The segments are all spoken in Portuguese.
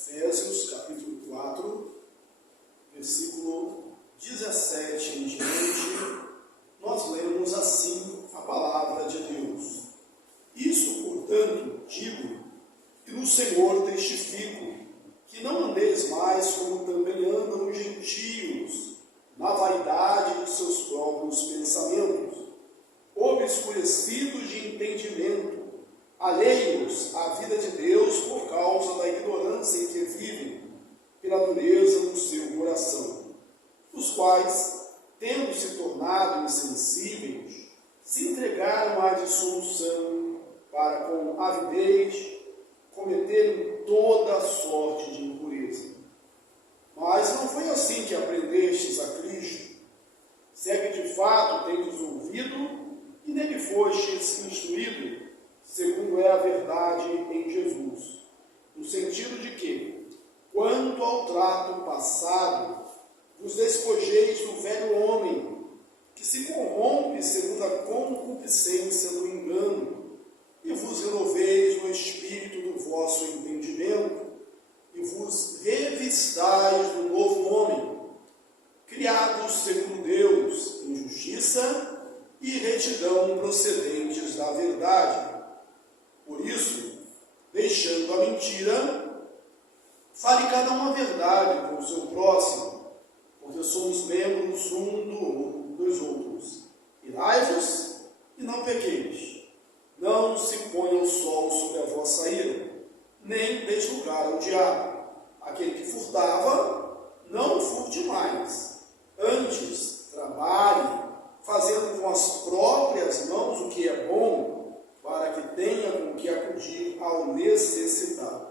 Efésios, capítulo 4, versículo 17 em diante, nós lemos assim a palavra de Deus. Isso, portanto, digo, e no Senhor testifico, que não andeis mais como também andam os gentios, na vaidade de seus próprios pensamentos, obscurecidos de entendimento, alheios à vida de Deus por causa da ignorância em que vivem, pela dureza do seu coração, os quais, tendo se tornado insensíveis, se entregaram à dissolução, para com avidez cometerem toda a sorte de impureza. Mas não foi assim que aprendestes a Cristo, se é que de fato tendes ouvido e nele fostes instruído, segundo é a verdade em Jesus, no sentido de que, quanto ao trato passado, vos despojeis do velho homem, que se corrompe segundo a concupiscência do engano, e vos renoveis no espírito do vosso entendimento, e vos revistais do novo homem, criados segundo Deus, em justiça e retidão procedentes da verdade. Por isso, deixando a mentira, fale cada um a verdade com o seu próximo, porque somos membros dos outros. Irai-vos e não pequeis. Não se ponha o sol sobre a vossa ira, nem deixe lugar ao diabo. Aquele que furtava, não furte mais. Antes, trabalhe, fazendo com as próprias mãos o que é bom, para que tenha com que acudir ao necessitado.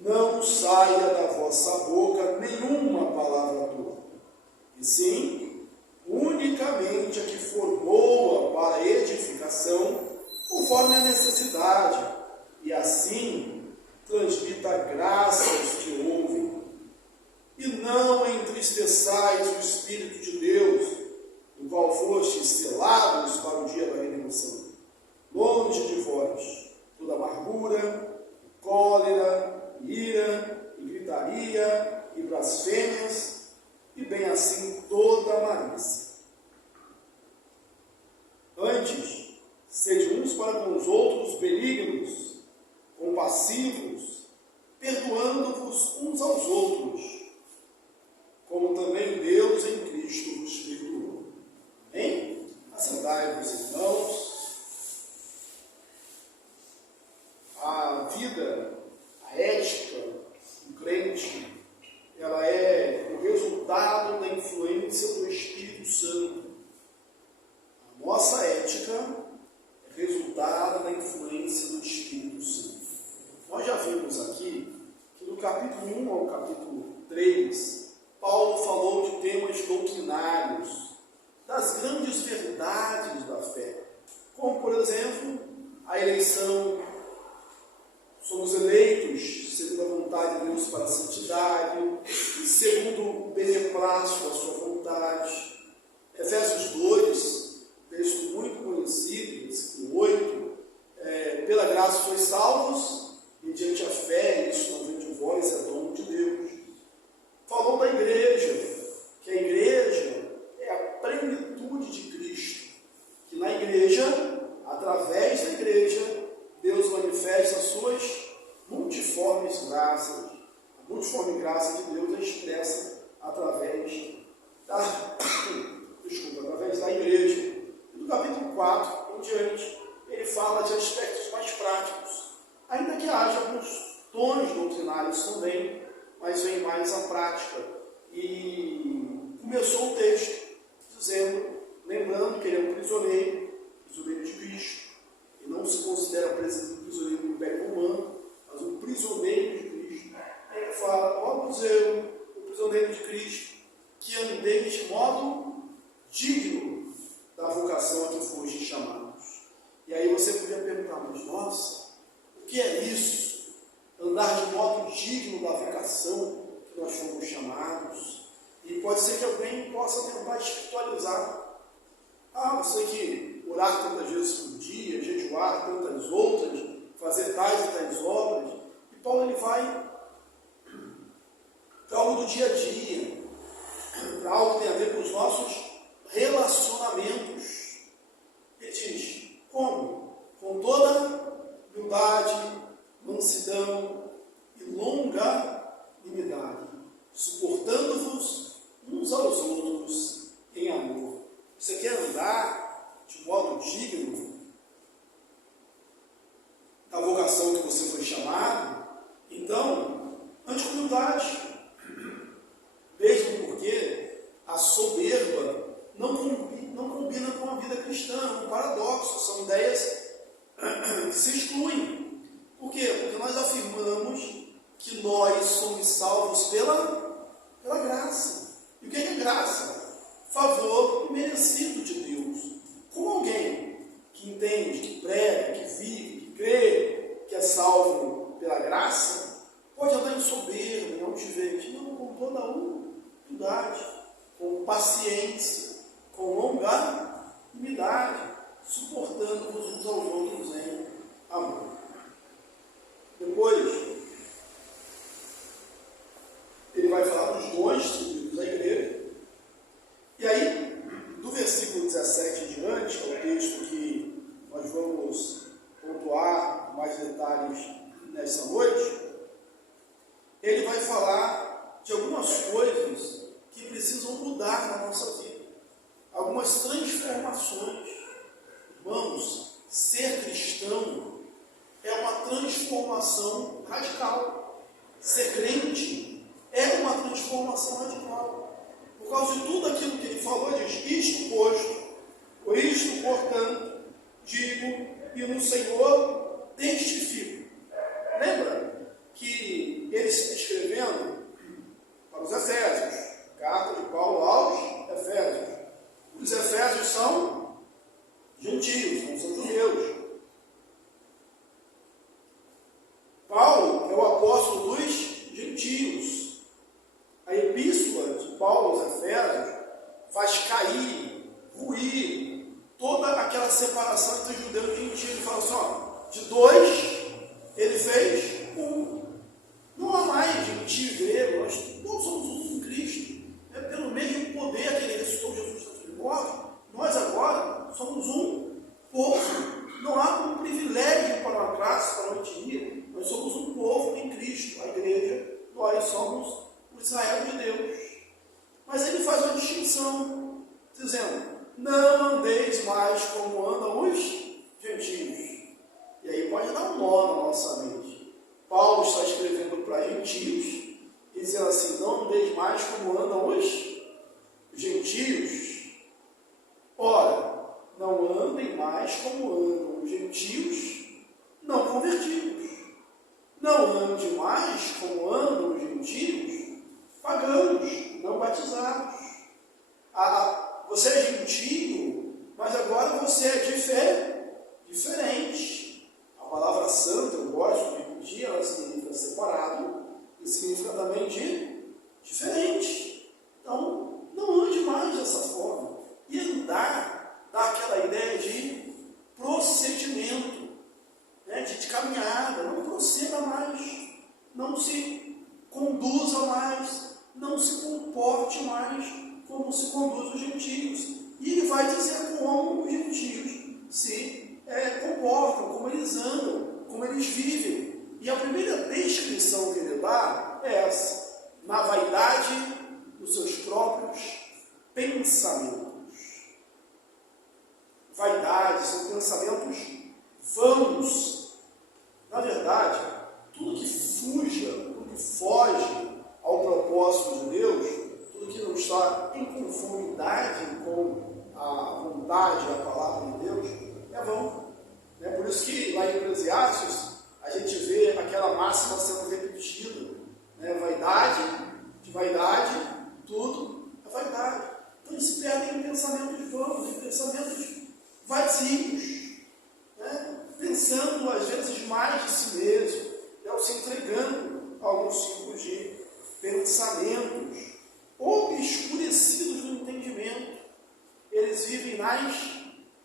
Não saia da vossa boca nenhuma palavra torpe, e sim, unicamente a que for boa para a edificação, conforme a necessidade, e assim transmita graça aos que ouvem. E não entristeçais o Espírito de Deus, no qual fostes selados para o dia da redenção. Longe de vós toda amargura, cólera, ira, e gritaria, e blasfêmias, e bem assim toda malícia. Antes, sede uns para com os outros benignos, compassivos, perdoando-vos uns aos outros, como também Deus em Cristo vos perdoou. Amém? Assentai-vos, irmãos. A vida, a ética do crente, ela é o resultado da influência do Espírito Santo. A nossa ética é resultado da influência do Espírito Santo. Nós já vimos aqui que do capítulo 1 ao capítulo 3, Paulo falou de temas doutrinários, das grandes verdades da fé, como, por exemplo, a eleição. Somos eleitos segundo a vontade de Deus para a santidade, segundo o beneplácito da sua vontade. Efésios 2, texto muito conhecido, versículo 8, pela graça sois salvos, mediante a fé, isso não vem de vós, é dom de Deus. Falou da igreja, que a igreja é a plenitude de Cristo, que na igreja, através da igreja, Deus manifesta as suas multiformes graças. A multiforme graça de Deus é expressa através da igreja. E do capítulo 4 em diante, ele fala de aspectos mais práticos. Ainda que haja alguns tons doutrinários também, mas vem mais a prática. E começou o texto dizendo, lembrando que ele é um prisioneiro de Cristo, e não se considera prisioneiro do Império Romano, mas um prisioneiro de Cristo. Aí ele fala, ó, eu, o prisioneiro de Cristo, que andei de modo digno da vocação a que fostes chamados. E aí você podia perguntar, mas nossa, o que é isso? Andar de modo digno da vocação que nós fomos chamados. E pode ser que alguém possa tentar espiritualizar. Ah, você que orar tantas vezes por dia, jejuar tantas outras, fazer tais e tais obras. E Paulo ele vai algo do dia a dia, para algo que tem a ver com os nossos relacionamentos. Ele diz, como? Com toda humildade, mansidão e longanimidade, suportando-vos uns aos outros em amor. Você quer andar de modo digno da vocação que você foi chamado? Então, ande com humildade. Mesmo porque a soberba não combina com a vida cristã, é um paradoxo, são ideias que se excluem. Por quê? Porque nós afirmamos que nós somos salvos pela graça. E o que é graça? Favor imerecido de Deus. Como alguém que entende, que prega, que vive, que crê, que é salvo pela graça, pode andar em soberba, em altivez? Não, com toda a humildade, com paciência, com longanimidade, suportando-vos uns aos outros em amor. Depois, ele vai falar dos dons distribuídos da igreja. E aí, do versículo 17 em diante, que é o texto que nós vamos pontuar mais detalhes nessa noite, ele vai falar de algumas coisas que precisam mudar na nossa vida. Algumas transformações. Irmãos, ser cristão é uma transformação radical. Ser crente é uma transformação radical. Por causa de tudo aquilo que ele falou, ele diz, isto portanto, digo, e no Senhor testifico. Lembra que ele está escrevendo para os Efésios, carta de Paulo aos Efésios. Os Efésios são gentios, não são judeus. Paulo é o apóstolo dos gentios. A epístola de Paulo aos Efésios faz cair, ruir toda aquela separação entre judeu e gentio. Ele fala assim, ó, de dois ele fez um. Não há mais gentio e grego, nós todos somos um em Cristo. É pelo mesmo poder que ele ressuscitou Jesus dos mortos, nós agora somos um povo. Não há um privilégio para uma classe, para uma etnia. Nós somos um povo em Cristo, a igreja, nós somos o Israel de Deus. Mas ele faz uma distinção, dizendo, não andeis mais como andam os gentios. E aí pode dar um nó na nossa mente. Paulo está escrevendo para gentios, e dizendo assim, não andeis mais como andam os gentios. Ora, não andem mais como andam os gentios não convertidos. Não ande mais como andam os gentios pagãos, não batizados. Você é gentio, mas agora você é diferente. A palavra santa, eu gosto de repetir, ela significa separado e significa também de diferente. Então, não ande mais dessa forma. E andar dá aquela ideia de procedimento, né, de caminhada. Não proceda mais, não se conduza mais, não se comporte mais como se conduz os gentios. E ele vai dizer como os gentios se comportam, como eles andam, como eles vivem. E a primeira descrição que ele dá é essa: na vaidade dos seus próprios pensamentos. Vaidade são pensamentos vãos. Na verdade, tudo que fuja, tudo que foge ao propósito de Deus, tudo que não está em conformidade com a vontade, a palavra de Deus, é vão. É por isso que lá em Eclesiastes a gente vê aquela máxima sendo repetida, né? Vaidade, tudo é vaidade. Então eles se perdem em pensamentos vãos, em pensamentos vazios, né? Pensando às vezes mais de si mesmo, se entregando a alguns tipos de pensamentos obscurecidos do entendimento. Eles vivem nas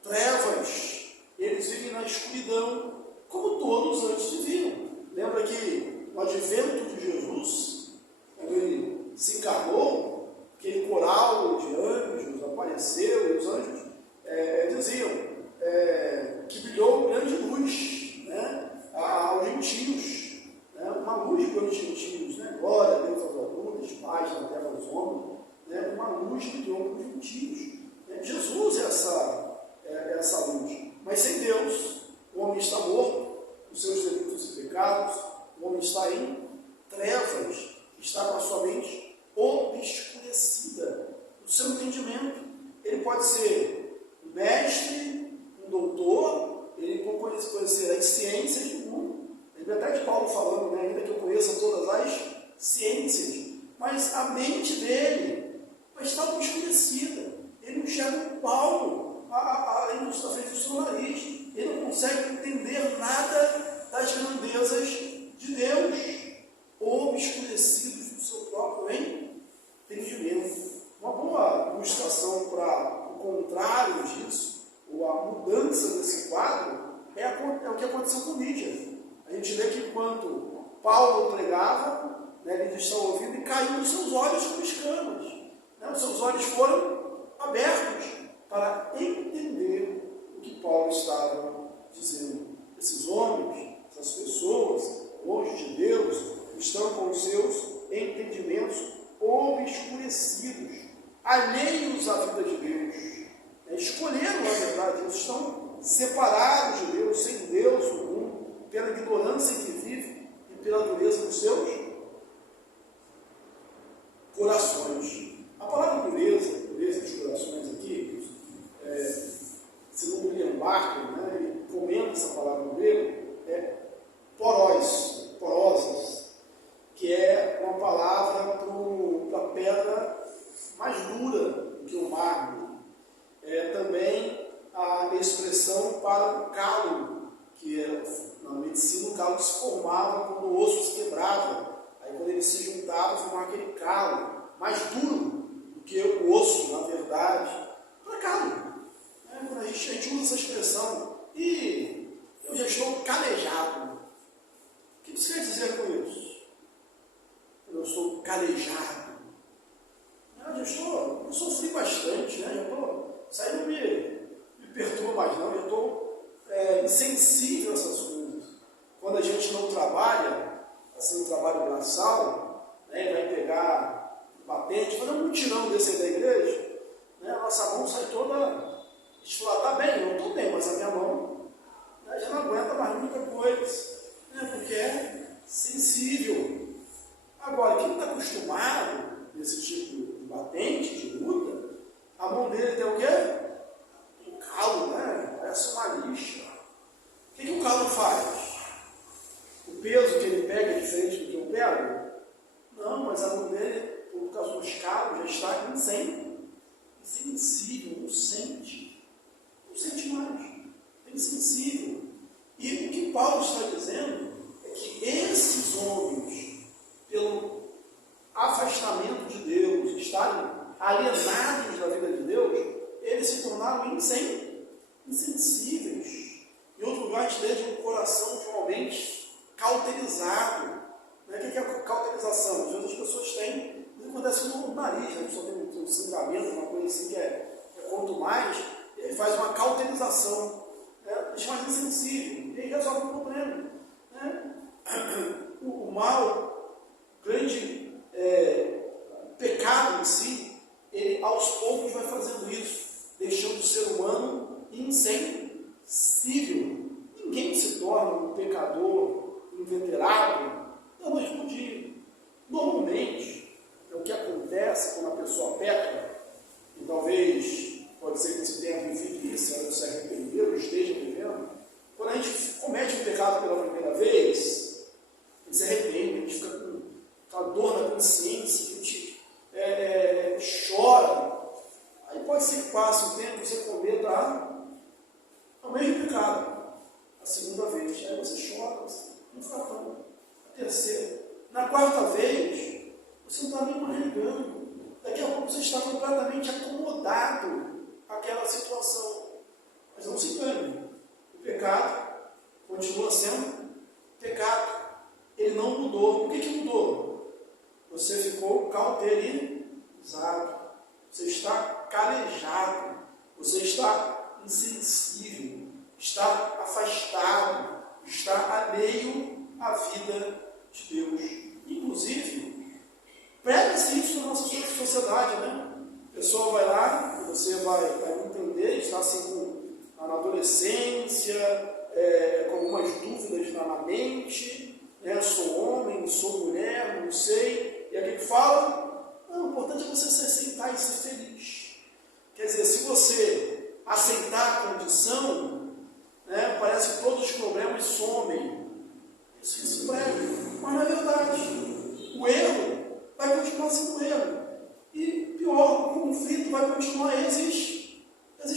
trevas, eles vivem na escuridão, como todos antes viviam. Lembra que no advento de Jesus, quando ele se uma luz para os gentios, né? Glória a Deus aos alturas, paz na terra aos homens, né? Uma luz que deu para os gentios. Jesus é essa luz, mas sem Deus, o homem está morto, os seus delitos e pecados, o homem está em trevas, está com a sua mente obscurecida. O seu entendimento, ele pode ser um mestre, um doutor, ele pode conhecer as ciências do mundo. Lembra até de Paulo falando, né? Ainda que eu conheça todas as ciências, mas a mente dele vai estar obscurecida. Ele não enxerga um palmo a indústria da frente do seu nariz. Ele não consegue entender nada das grandezas de Deus, obscurecidos do seu próprio entendimento. Uma boa ilustração para o contrário disso, ou a mudança desse quadro, é o que aconteceu com Lídia. A gente lê que enquanto Paulo pregava, né, Lídia estava ouvindo e caiu nos seus olhos como escamas. Né, os seus olhos foram abertos para entender o que Paulo estava dizendo. Esses homens, essas pessoas, longe de Deus, estão com os seus entendimentos obscurecidos, alheios à vida de Deus. Escolheram, na verdade, eles estão separados de Deus, sem Deus no mundo, pela ignorância em que vive e pela dureza dos seus corações. A palavra dureza dos corações aqui, segundo William Barclay, né, ele comenta essa palavra no grego, é porosas, que é uma palavra para a pedra mais dura do que o mármore. É também a expressão para o calo, que na medicina o calo se formava quando o osso se quebrava. Aí quando ele se juntava, formava aquele calo mais duro do que o osso, na verdade, para calo. Quando a gente usa essa expressão, e eu já estou calejado. O que você quer dizer com isso? Eu sou calejado. Eu sofri bastante, né? Já estou, isso aí não me perturba mais não, eu estou insensível a essas coisas. Quando a gente não trabalha, assim, um trabalho braçal, né, vai pegar batente, fazer um mutirão desse aí da igreja, né, a nossa mão sai toda esfolada. Tá bem, eu estou bem, mas a minha mão, né, já não aguenta mais muita coisa, né, porque é sensível. Agora, quem está acostumado nesse tipo de batente, de luta, a mão dele tem o quê? Um calo, né? Parece uma lixa. O que o calo faz? O peso que ele pega é diferente do que eu pego? Não, mas a mão dele, por causa dos calos, já está insensível, não sente mais, é insensível. E o que Paulo está dizendo é que esses homens, pelo afastamento de Deus, estarem alienados da vida de Deus, eles se tornaram insensíveis. Em outro lugar, a gente lê de um coração de uma mente cauterizado. Né? O que é cauterização? Às vezes as pessoas têm, isso acontece no nariz, né? A pessoa tem um sangramento, uma coisa assim que quanto mais, ele faz uma cauterização, né? Deixa mais insensível, e aí resolve o problema. Né? O mal, grande pecado em si, ele aos poucos vai fazendo isso, deixando o ser humano insensível. Ninguém se torna um pecador inveterado da noite para o dia. Normalmente, é o que acontece quando a pessoa peca, e talvez, pode ser que você tenha vivido isso, ou se arrependeu, ou esteja vivendo, quando a gente comete um pecado pela primeira vez, a gente se arrepende, a gente fica com aquela dor na consciência, a gente chora. Aí pode ser que passe o tempo e você cometa o mesmo pecado, a segunda vez. Aí você chora, você não fica tão. A terceira. Na quarta vez, você não está nem renegando. Daqui a pouco você está completamente acomodado àquela situação. Mas não se engane. O pecado continua sendo pecado. Ele não mudou. O que mudou? Você ficou cauterizado. Você está calejado. Você está insensível. Está afastado. Está alheio à vida de Deus. pessoa vai lá, você vai entender, está assim na adolescência, com algumas dúvidas na mente, né? Sou homem, sou mulher, não sei, e aqui que fala, não, o importante é você se aceitar e ser feliz. Quer dizer, se você aceitar a condição, né, parece que todos os problemas somem. Isso é breve, mas na verdade, o erro vai continuar sendo erro. E pior, o conflito vai continuar existindo. Vai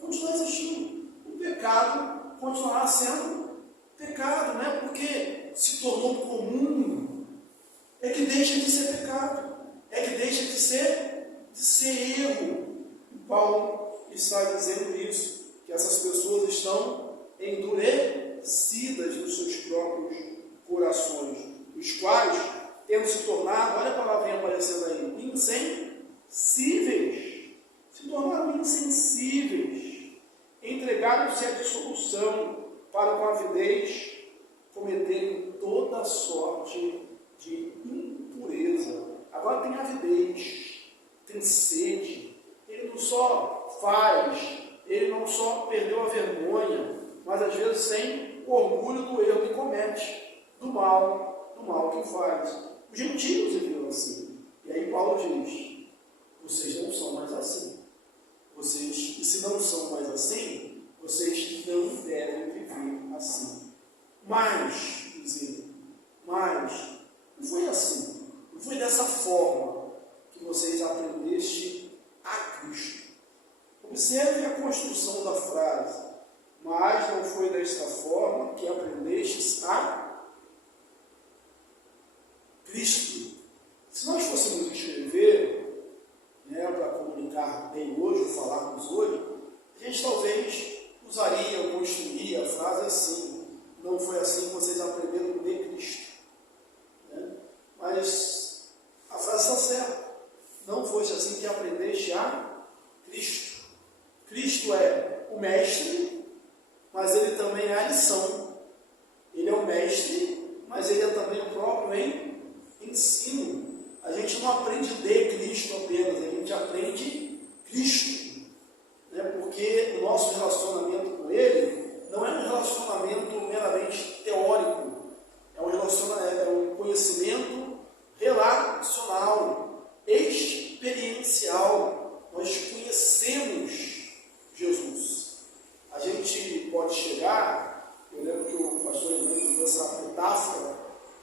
continuar existindo. O pecado continuará sendo pecado, né? Porque se tornou comum, é que deixa de ser pecado, é que deixa de ser erro. E Paulo está dizendo isso, que essas pessoas estão endurecidas nos seus próprios corações, os quais, tendo se tornado, olha a palavrinha aparecendo aí, insensíveis, se tornaram insensíveis, entregaram-se à dissolução, para com avidez cometerem toda sorte de impureza. Agora tem avidez, tem sede, ele não só faz, ele não só perdeu a vergonha, mas às vezes tem o orgulho do erro que comete, do mal que faz. Os gentios viviam assim. E aí Paulo diz, vocês não são mais assim. E se não são mais assim, vocês não devem viver assim. Mas não foi assim. Não foi dessa forma que vocês aprendeste a Cristo. Observe a construção da frase. Mas não foi desta forma que aprendestes a Cristo. Se nós fôssemos escrever, né, para comunicar bem hoje, ou falarmos hoje, a gente talvez usaria ou construiria a frase assim. Não foi assim que vocês aprenderam de Cristo. Né? Mas a frase está certa. Não foi assim que aprendeste a Cristo. Cristo é o mestre, mas ele também é a lição. Ele é o mestre, mas ele é também o próprio ensino. A gente não aprende de Cristo apenas, a gente aprende Cristo. Né? Porque o nosso relacionamento com ele não é um relacionamento meramente teórico, é um conhecimento relacional, experiencial. Nós conhecemos Jesus. A gente pode chegar, eu lembro que o pastor usou essa metáfora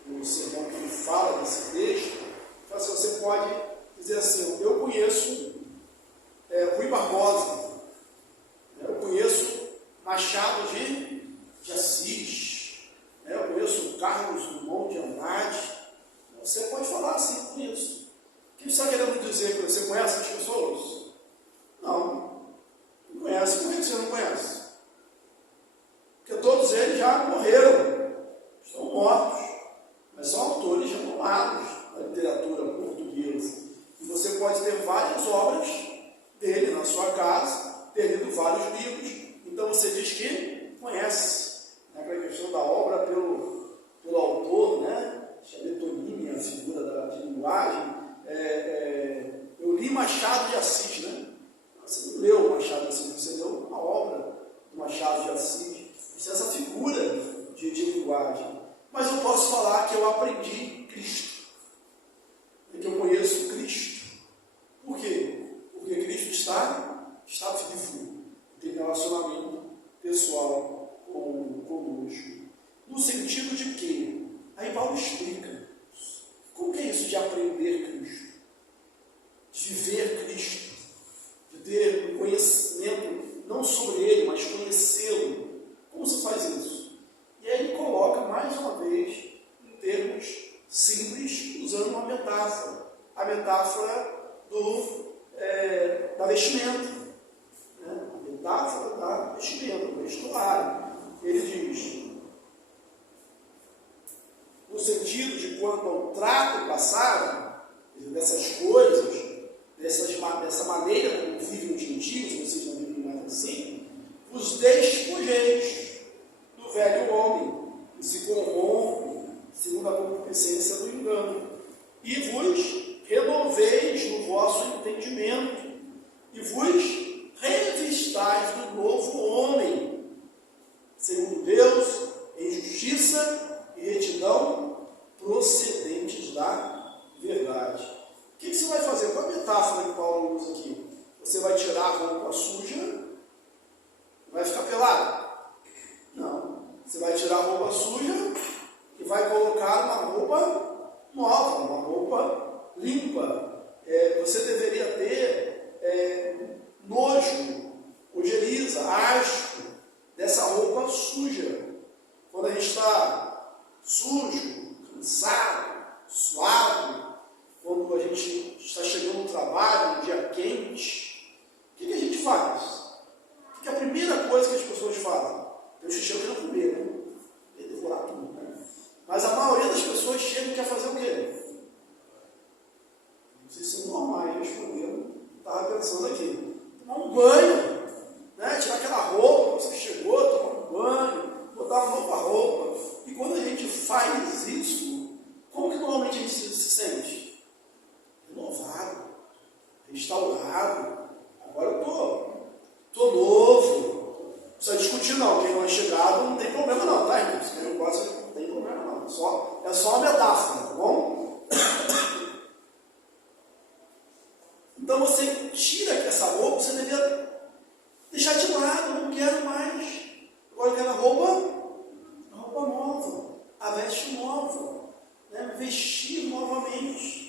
no sermão que ele fala desse texto, assim, você pode dizer assim, eu conheço Rui Barbosa, eu conheço Machado de Assis, eu conheço Carlos Drummond de Andrade. Você pode falar assim, conheço. O que você está querendo dizer? Você conhece as pessoas? Não conhece. Por que você não conhece? Porque todos eles já morreram, estão mortos, mas são autores renomados da literatura portuguesa. E você pode ter várias obras dele na sua casa, ter lido vários livros, então você diz que conhece. Aquela questão da obra pelo autor, né? A metonímia, a figura de linguagem. Eu li Machado de Assis, né? Você não leu Machado de Assis, você leu uma obra do Machado de Assis. Isso é essa figura de linguagem. Mas eu posso falar que eu aprendi Cristo, que eu conheço Cristo. Por quê? Porque Cristo está vivo, tem relacionamento pessoal conosco. No sentido de que, aí Paulo explica, como que é isso de aprender Cristo? De viver Cristo, de ter um conhecimento, não sobre Ele, mas conhecê-lo. Como se faz isso? E aí ele coloca, mais uma vez, em termos simples, usando uma metáfora. A metáfora da vestimenta. Né? A metáfora da vestimenta, do vestuário. Ele diz, no sentido de quanto ao trato passado, dessas coisas, dessa maneira como vivem os gentios, vocês não vivem mais assim, vos despojeis do velho homem, que se corrompe segundo a concupiscência do engano, e vos renoveis no vosso entendimento, e vos revistais do novo homem, segundo Deus, em justiça e retidão, procedentes da verdade. O que você vai fazer? Qual a metáfora que Paulo usa aqui? Você vai tirar a roupa suja, vai ficar pelado? Não. Você vai tirar a roupa suja e vai colocar uma roupa nova, uma roupa limpa. Você deveria ter nojo, ojeriza, asco dessa roupa suja. Quando a gente está sujo, cansado, suado, quando a gente está chegando no trabalho, um dia quente, o que a gente faz? Que a primeira coisa que as pessoas fazem? Eu quero comer, né? E devorar tudo, né? Mas a maioria das pessoas chega e quer fazer o quê? Não sei se é normal responder. Estava pensando aqui. Tomar um banho, né? Tirar aquela roupa, você chegou, tomar um banho, botar uma nova roupa. E quando a gente faz isso, como que normalmente a gente se sente? Renovado, restaurado. Agora eu estou novo. Não precisa discutir não, quem não é chegado não tem problema não, tá, irmãos? Quem não gosta não tem problema não, é só uma metáfora, tá bom? Então você tira essa roupa, você deveria deixar de lado, não quero mais. Agora eu quero a roupa nova, a veste nova, né? Vestir novamente.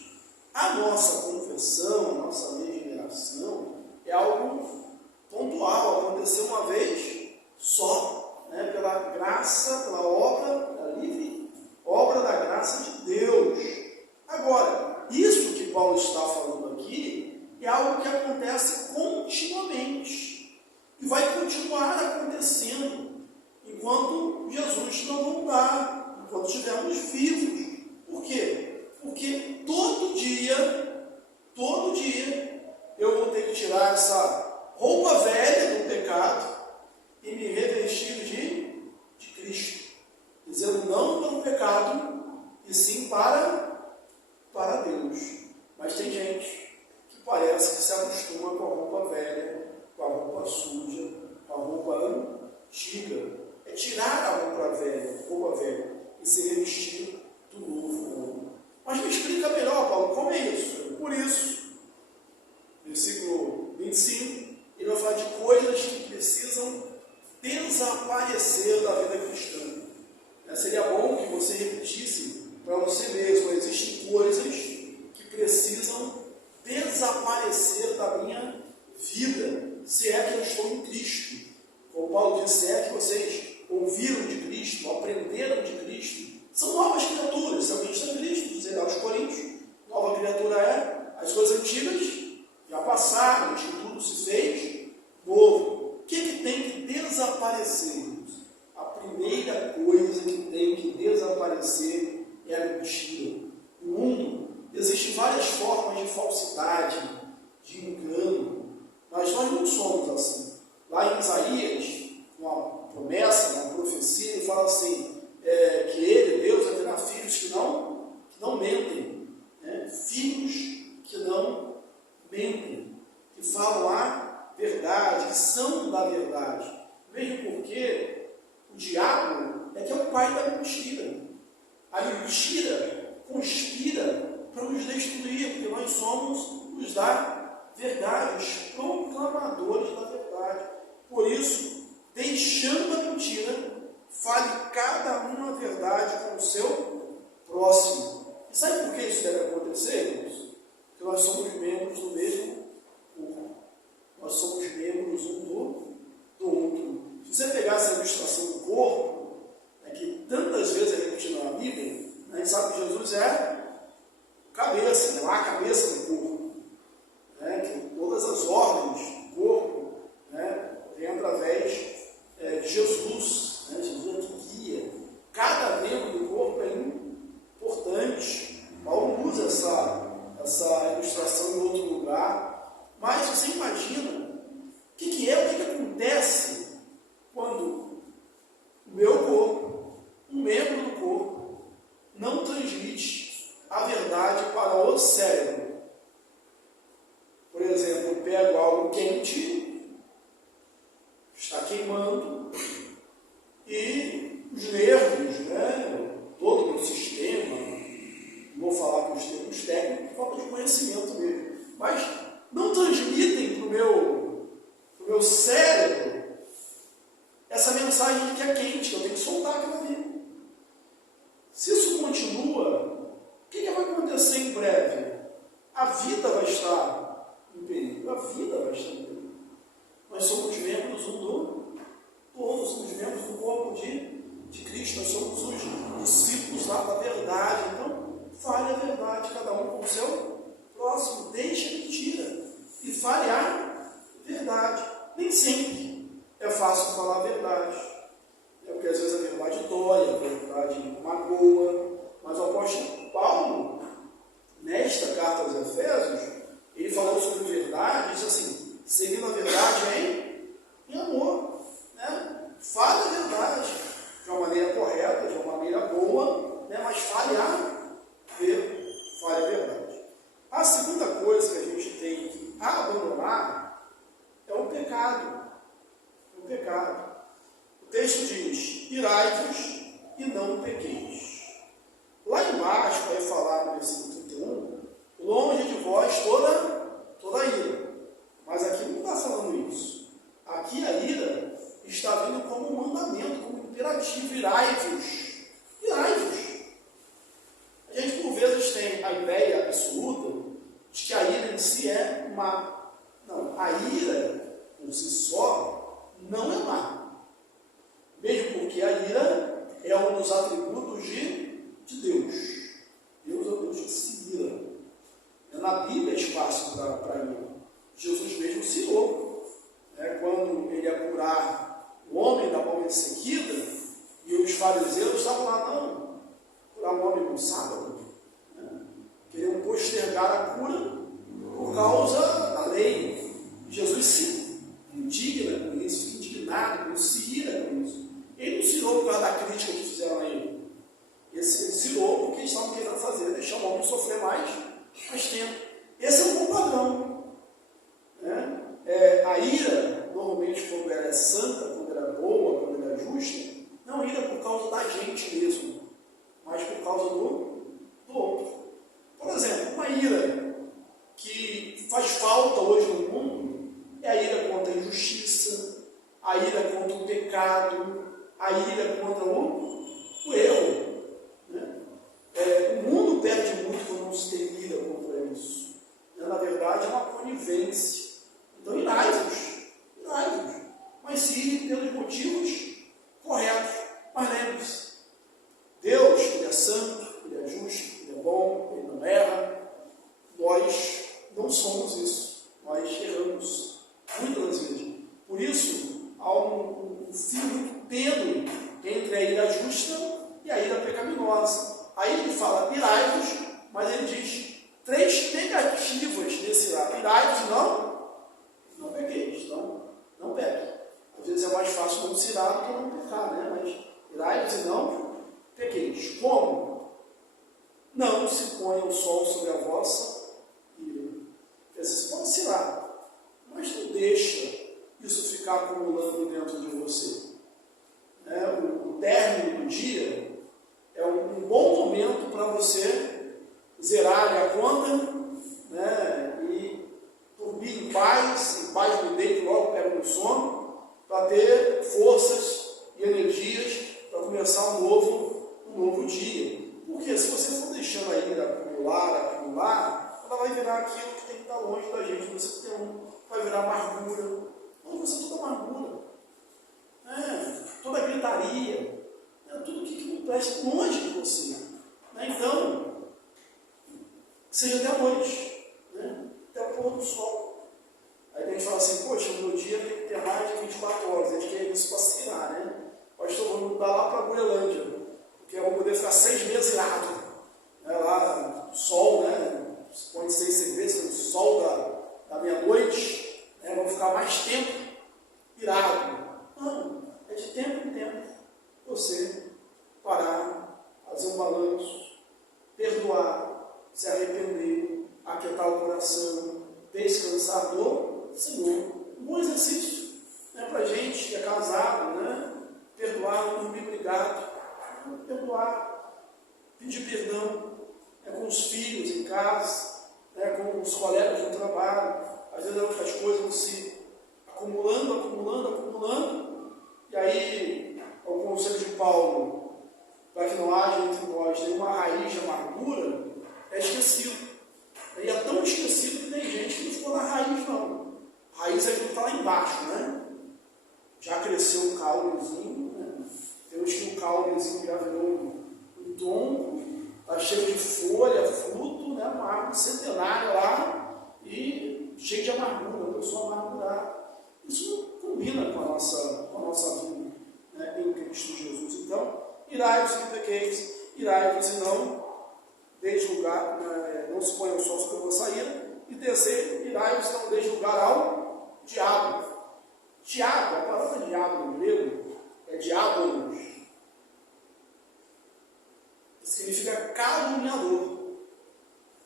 A nossa conversão, a nossa regeneração é algo pontual, aconteceu uma vez só, né? Pela graça, pela obra, pela livre obra da graça de Deus. Agora, isso que Paulo está falando aqui é algo que acontece continuamente e vai continuar acontecendo enquanto Jesus não voltar, enquanto estivermos vivos. Por quê? Porque todo dia eu vou ter que tirar essa roupa velha do pecado e me revestir de Cristo, dizendo não para o pecado e sim para Deus. Mas tem gente que parece que se acostuma com a roupa velha, com a roupa suja, com a roupa antiga. É tirar a roupa velha e se revestir do novo homem. Mas me explica melhor, Paulo, como é isso? Por isso, versículo 25, ele vai falar de coisas que precisam desaparecer da vida cristã. Seria bom que você repetisse para você mesmo: existem coisas que precisam desaparecer da minha vida, se é que eu estou em Cristo. Como Paulo disse, se é que vocês ouviram de Cristo, aprenderam de Cristo, são novas criaturas. Se alguém está em Cristo, dizer aos Coríntios, nova criatura é, as coisas antigas já passaram, de tudo se fez novo. O que tem que desaparecer? A primeira coisa que tem que desaparecer é a mentira. No mundo existem várias formas de falsidade, de engano, mas nós não somos assim. Lá em Isaías, uma promessa, uma profecia, ele fala assim, que ele, Deus, haverá filhos que não mentem, né? Filhos que não mentem, que falam a verdade, que são da verdade, mesmo porque o diabo é que é o pai da mentira. A mentira conspira para nos destruir, porque nós somos os da verdade, os proclamadores da verdade. Por isso, deixando a mentira, fale cada um a verdade com o seu próximo. E sabe por que isso deve acontecer, irmãos? Porque nós somos membros do mesmo corpo. Nós somos membros um do outro. Se você pegar essa ilustração do corpo, que tantas vezes é repetida na Bíblia, a gente sabe que Jesus é cabeça, né? A cabeça do corpo, né? Que todas as ordens do corpo, né, vêm através de Jesus, né? Jesus é que guia. Cada membro do corpo é importante. Paulo usa essa ilustração em outro lugar, mas você imagina o que acontece quando o meu corpo, um membro do corpo, não transmite a verdade para o cérebro. conhecimento mesmo. Mas não transmitem para o meu cérebro essa mensagem de que é quente, que eu tenho que soltar aquilo ali. Se isso continua, o que vai acontecer em breve? A vida vai estar em perigo. A vida vai estar em perigo. Nós somos membros um do outro, somos membros do corpo de Cristo, nós somos os discípulos da verdade. Então, fale a verdade, cada um com o seu próximo. Deixe a mentira e fale a verdade. Nem sempre é fácil falar a verdade. Porque às vezes a verdade dói, a verdade magoa. Mas o apóstolo Paulo, nesta carta aos Efésios, ele falou sobre verdade, disse assim, seguindo a verdade em amor. Né? Fale a verdade de uma maneira correta, de uma maneira boa, né? Mas fale a verdade. A segunda coisa que a gente tem que abandonar é o pecado. O pecado. O texto diz, irai-vos e não pequeis. Lá embaixo vai falar no versículo 31, longe de vós toda ira. Mas aqui não está falando isso. Aqui a ira está vindo como um mandamento, como um imperativo, irai-vos. Irai-vos. A gente por vezes tem a ideia absoluta de que a ira em si é má. Não, a ira por si só não é má. Mesmo porque a ira é um dos atributos de Deus. Deus é o Deus que se ira. Na Bíblia é espaço para ira. Jesus mesmo se irou. Quando ele ia curar o homem da mão ressequida, e os fariseus estavam lá, não, curar o homem no sábado. Queriam postergar a cura por causa da lei. Jesus se indigna com isso, fica indignado com isso, se ira com isso. Ele não se irou por causa da crítica que fizeram a ele. Ele se irou porque estavam querendo fazer, deixar o homem sofrer mais tempo. Esse é um bom padrão. A ira, normalmente, quando ela é santa, quando ela é boa, quando ela é justa, não ira por causa da gente mesmo, mas por causa do outro. Por exemplo, uma ira que faz falta hoje no mundo é a ira contra a injustiça, a ira contra o pecado, a ira contra o erro. O mundo perde muito quando não se tem ira contra isso. Na verdade, é uma conivência. Então, irai-vos, mas se irem pelos motivos corretos. Mas lembre-se, Deus, Ele é santo, Ele é justo, Ele é bom, Ele não erra. Nós não somos isso, nós erramos muitas vezes. Por isso, há um fio muito tênue entre a ira justa e a ira pecaminosa. Aí ele fala, irai-vos, mas ele diz 3 negativas desse irai. Irai-vos não pequeis, não peque. Às vezes é mais fácil não se irar do que não pecar, né? Mas irai-vos e não pequeis. Como? Não se ponha o sol sobre a vossa ira. Você pode se irar, mas não deixa isso ficar acumulando dentro de você. O término do dia é um bom momento para você zerar a conta, e dormir em paz no deito, logo pega no sono, para ter forças e energias para começar um novo dia. Porque se você for deixando a ira acumular, ela vai virar aquilo que tem que estar longe da gente. Você vai virar amargura. Onde você toda amargura? Toda gritaria. Tudo que não presta longe de você. Então, seja até a noite, até o pôr do sol. Aí a gente fala assim, poxa, o meu dia tem que ter mais de 24 horas. A gente quer isso para se virar, né? Pastor, vamos mudar lá para a Groenlândia, porque eu vou poder ficar 6 meses irado. Lá, sol, põe 6 cervejas, o sol da meia-noite, vamos ficar mais tempo irado. Não, é de tempo em tempo. Você parar, fazer um balanço, perdoar, se arrepender, aquietar o coração, descansar do Senhor. Um bom exercício para a gente que é casado, perdoar, não dormir brigado, perdoar, pedir perdão com os filhos em casa, com os colegas no trabalho, às vezes as coisas vão se acumulando, e aí o conselho de Paulo, para que não haja entre nós nenhuma raiz de amargura, é esquecido. E é tão esquecido que tem gente que não ficou na raiz, não. A raiz é aquilo que está lá embaixo, né? Já cresceu um caulezinho, né? Temos que o caulezinho já virou um tronco, está cheio de folha, fruto, né? Uma árvore centenária lá, e cheio de amargura, uma pessoa amargurada. Isso não combina com a nossa vida, né? Em Cristo Jesus. Então, irai-vos e pequeis, irai-vos e não deis lugar, não se ponham só sobre a vossa ira, e terceiro, irai-vos e não deis lugar ao diabo. Diabo, a palavra diabo no grego é diabolos, que significa caluniador.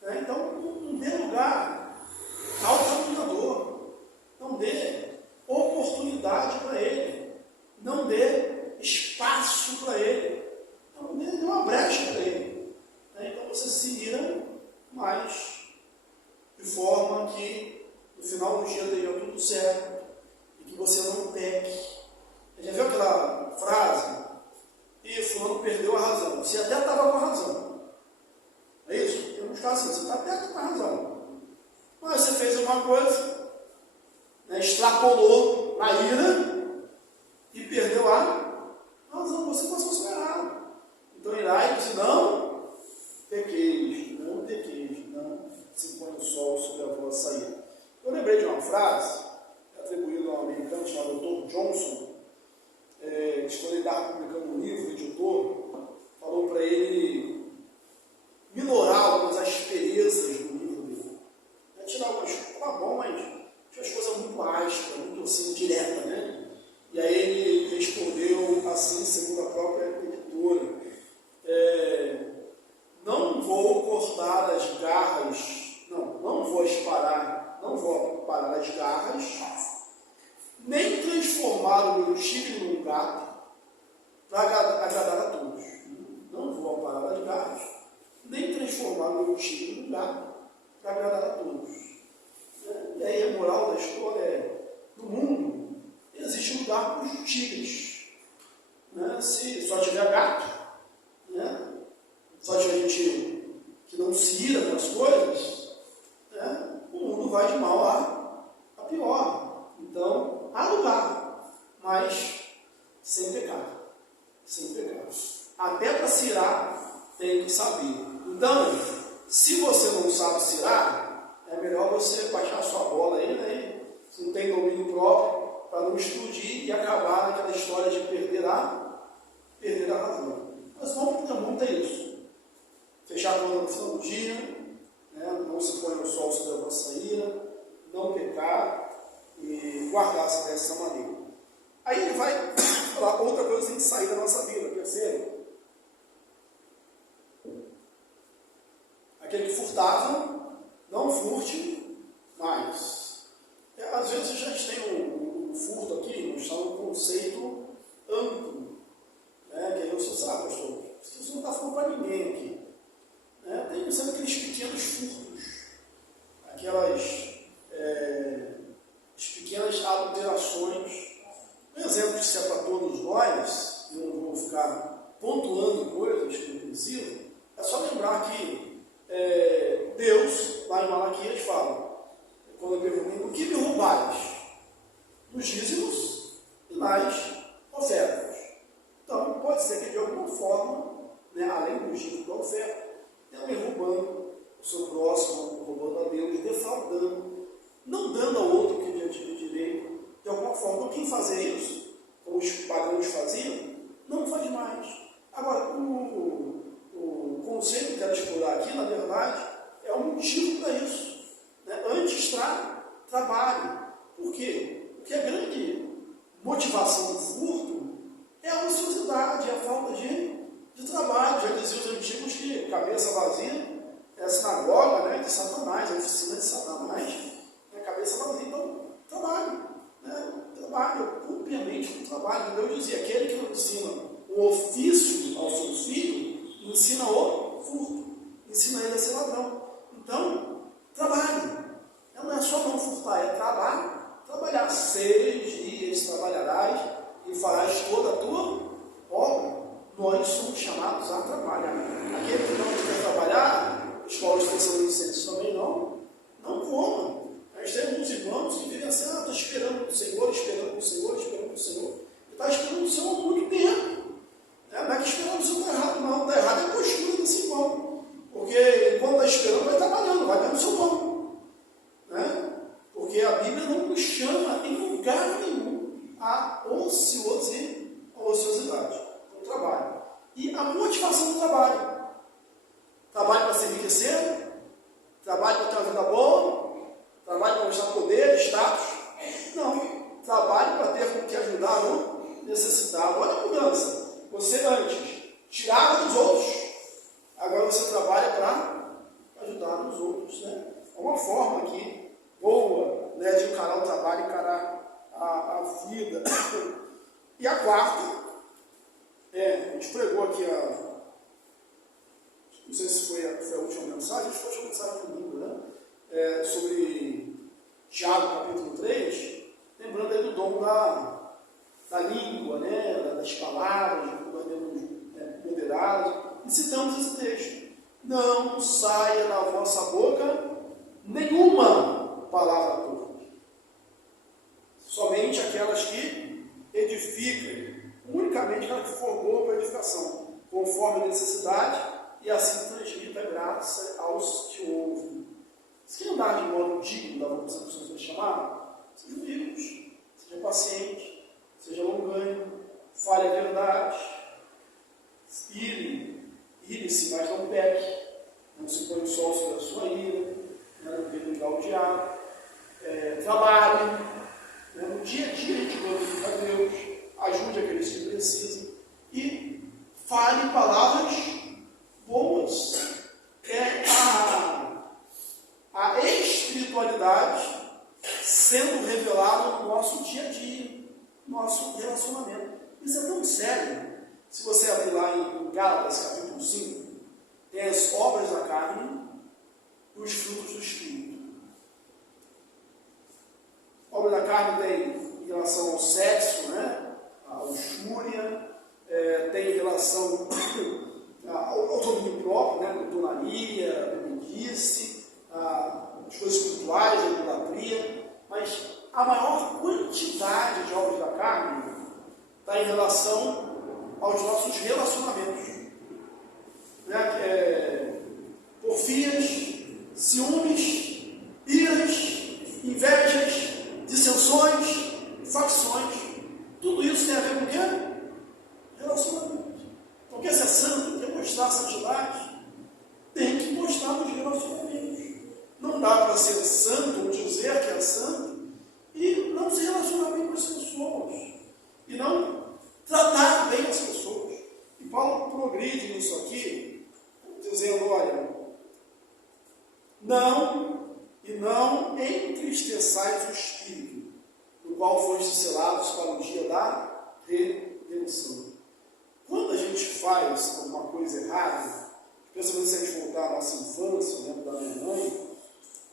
Né? Então, não dê lugar ao caluniador, não dê oportunidade para ele, não dê espaço para ele, não dê uma brecha para ele. Então você se ira, mas de forma que no final do dia esteja tudo certo e que você não peque. Já viu aquela frase? E fulano perdeu a razão. Você até estava com a razão. É isso? Tem uns casos assim, você está até com a razão. Mas você fez alguma coisa, né, extrapolou na ira e perdeu a razão. Você passou sobre errado. Então irai-vos e não pequeis, não se põe o sol sobre a vossa ira. Eu lembrei de uma frase atribuída a um americano chamado Dr. Johnson, que quando ele estava publicando um livro, o editor falou para ele minorar algumas asperezas do livro dele. Tirar algumas coisas, tá bom, mas tinha as coisas muito ásperas, muito assim, direta, né? E aí ele respondeu assim, segundo a própria editora, não vou cortar as garras, não vou parar as garras, nem transformar o meu tigre num gato para agradar a todos. Não vou parar as garras, nem transformar o meu tigre num gato para agradar a todos. E aí a moral da história é, no mundo existe lugar para os tigres. Né? Se só tiver gato, né? Só tiver gente que não se ira com as coisas, né? O mundo vai de mal a pior. Então, há lugar, mas sem pecado. Sem pecado. Até para se irar, tem que saber. Então, se você não sabe se irar, é melhor você baixar a sua bola aí, né? Se não tem domínio próprio, para não explodir e acabar naquela história de perder a razão. Mas vamos ter isso. Fechar a conta no final do dia, né? Não se põe o sol sobre a vossa ira, não pecar e guardar-se dessa maneira. Aí ele vai falar outra coisa que tem que sair da nossa vida, terceiro. Aquele que furtava, não furte mais. Às vezes a gente tem um furto aqui, nós estamos num conceito amplo, né? Que aí você sabe, pastor, isso não está falando para ninguém aqui. Né? Tem sempre aqueles pequenos furtos, aquelas pequenas adulterações. Um exemplo que se é para todos nós, eu não vou ficar pontuando coisas que não preciso, é só lembrar que Deus, lá em Malaquias, fala, quando eu pergunto, o que me roubais? Nos dízimos e nas ofertas. Então, pode ser que de alguma forma, né, além do dízimo da oferta, tenha me roubando o seu próximo, roubando a Deus, defraudando, não dando ao outro o que ele tinha direito, de alguma forma. Então, quem fazia isso, como os pagãos faziam, não faz mais. Agora, o conceito que eu quero explorar aqui, na verdade, é um motivo para isso. Né? Antes trabalho. Por quê? Porque a grande motivação do furto é a ociosidade, é a falta de trabalho. Já diziam os antigos que cabeça vazia é a sinagoga, né, de Satanás, a oficina de Satanás, é a cabeça vazia. Então, trabalho. Né? Trabalho, propriamente com trabalho. Deus dizia, aquele que não ensina o ofício ao seu filho, ensina o furto, ensina ele a ser ladrão. Então, Trabalhe. Não é só não furtar, é trabalho. Trabalhar 6 dias, trabalharás e farás toda a tua obra. Nós somos chamados a trabalhar. Aquele que não quer trabalhar, escola de Tessalonicenses também não coma. Nós temos uns irmãos que vivem assim, está esperando o Senhor, esperando o Senhor, esperando o Senhor. E está esperando o Senhor há muito tempo. Não é que esperando o Senhor está errado, não. Está errado é a postura desse irmão. Porque quando está esperando, vai trabalhando, vai ganhando o seu pão. Né? Porque a Bíblia não nos chama em lugar nenhum a ociosidade, o trabalho. E a motivação do trabalho. Trabalho para se enriquecer, trabalho para ter uma vida boa, trabalho para mostrar poder, status. Não. Trabalho para ter com que ajudar o necessitado. Olha a mudança. Você antes tirava dos outros, agora você trabalha para ajudar os outros. Né? É uma forma aqui boa, né, de encarar o trabalho, encarar a vida. E a quarta, a gente pregou aqui não sei se foi a última mensagem, acho que foi a última mensagem comigo, né? Sobre Tiago, capítulo 3, lembrando aí do dom da língua, né? Das palavras, de nós devemos moderá-las, e citamos esse texto. Não saia da vossa boca nenhuma palavra torpe, somente aquelas que edificam, unicamente aquela que for boa para edificação, conforme a necessidade, e assim transmita graça aos que ouvem. Se quer andar de modo digno da vocação que vocês chamaram, sejam dignos, seja paciente, seja longânimo, fale a verdade, ire-se, mas não peque, não se põe o sol sobre a sua ira, não queira ligar o diabo, trabalhe, no dia a dia a gente glorifica a Deus, ajude aqueles que precisam e fale palavras boas. A espiritualidade sendo revelada no nosso dia a dia, no nosso relacionamento. Isso é tão sério. Se você abrir lá em Gálatas, capítulo 5, tem as obras da carne e os frutos do Espírito. A obra da carne tem em relação ao sexo, né? A luxúria, tem em relação ao domínio próprio, né? Glutonaria, bebedice, as coisas espirituais, a idolatria, mas a maior quantidade de obras da carne está em relação aos nossos relacionamentos. Né? Porfias, ciúmes, iras, invejas, dissensões, facções, tudo isso tem a ver com o quê? Relacionamento. Então, quer ser santo, quer mostrar a santidade, tem que mostrar nos relacionamentos. Não dá para ser santo ou dizer que é santo e não se relacionar bem com as pessoas e não tratar bem as pessoas. E Paulo progride nisso aqui, dizendo, olha, não entristeçais o Espírito, no qual fostes selados para o dia da redenção. Quando a gente faz alguma coisa errada, principalmente se a gente voltar à nossa infância, eu lembro da minha mãe,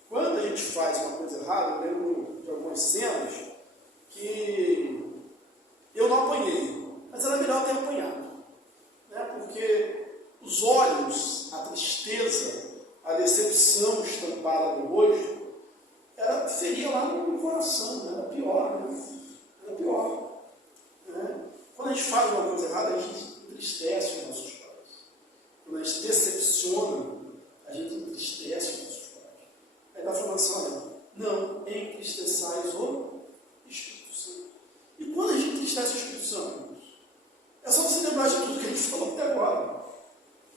quando a gente faz uma coisa errada, eu lembro de algumas cenas que eu não apanhei, mas era melhor ter apanhado, né? Porque os olhos, a tristeza, a decepção estampada no rosto, feria lá no coração, né? Era pior, né? Era pior. Né? Quando a gente faz uma coisa errada, a gente entristece os nossos pais. Quando a gente decepciona, a gente entristece os nossos pais. Aí está falando assim, olha, não entristeçais o Espírito Santo. E quando a gente entristece o Espírito Santo? É só você lembrar de tudo que a gente falou até agora.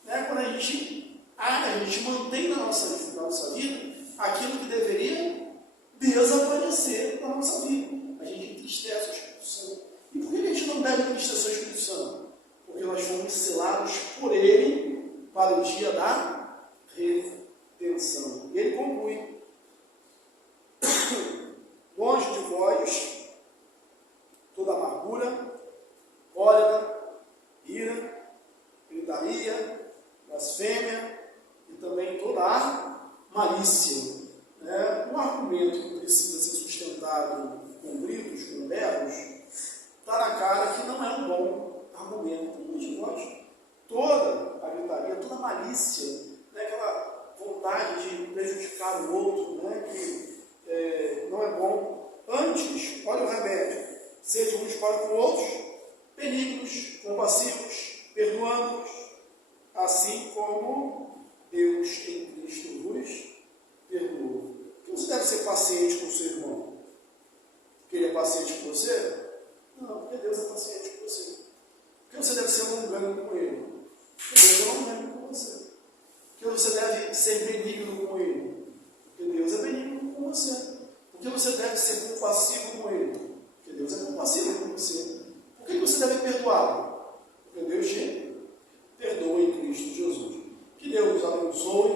Né? Quando a gente mantém na nossa vida aquilo que deveria desaparecer da nossa vida. A gente entristece o Espírito Santo. E por que a gente não deve entristecer o Espírito Santo? Porque nós fomos selados por Ele para o dia da redenção. E Ele conclui: longe de vós toda amargura, cólera, ira, gritaria, blasfêmia e também toda a malícia. Um argumento que precisa ser sustentado com gritos, com berros, está na cara que não é um bom argumento. Todos nós, toda a gritaria, toda a malícia, aquela vontade de prejudicar o outro, que não é bom. Antes, olha o remédio, sejam uns para com outros benignos, compassivos, perdoando-os, assim como Deus em Cristo vos perdoou. Então você deve ser paciente com o seu irmão. Porque ele é paciente com você? Não, porque Deus é paciente com você. Porque você deve ser longânimo com ele? Porque Deus é longânimo com você. Porque você deve ser benigno com ele? Porque Deus é benigno com você. Porque você deve ser compassivo com ele? Porque Deus é compassivo com você. Por que você deve perdoá-lo? Porque Deus te perdoa em Cristo Jesus. Que Deus nos abençoe.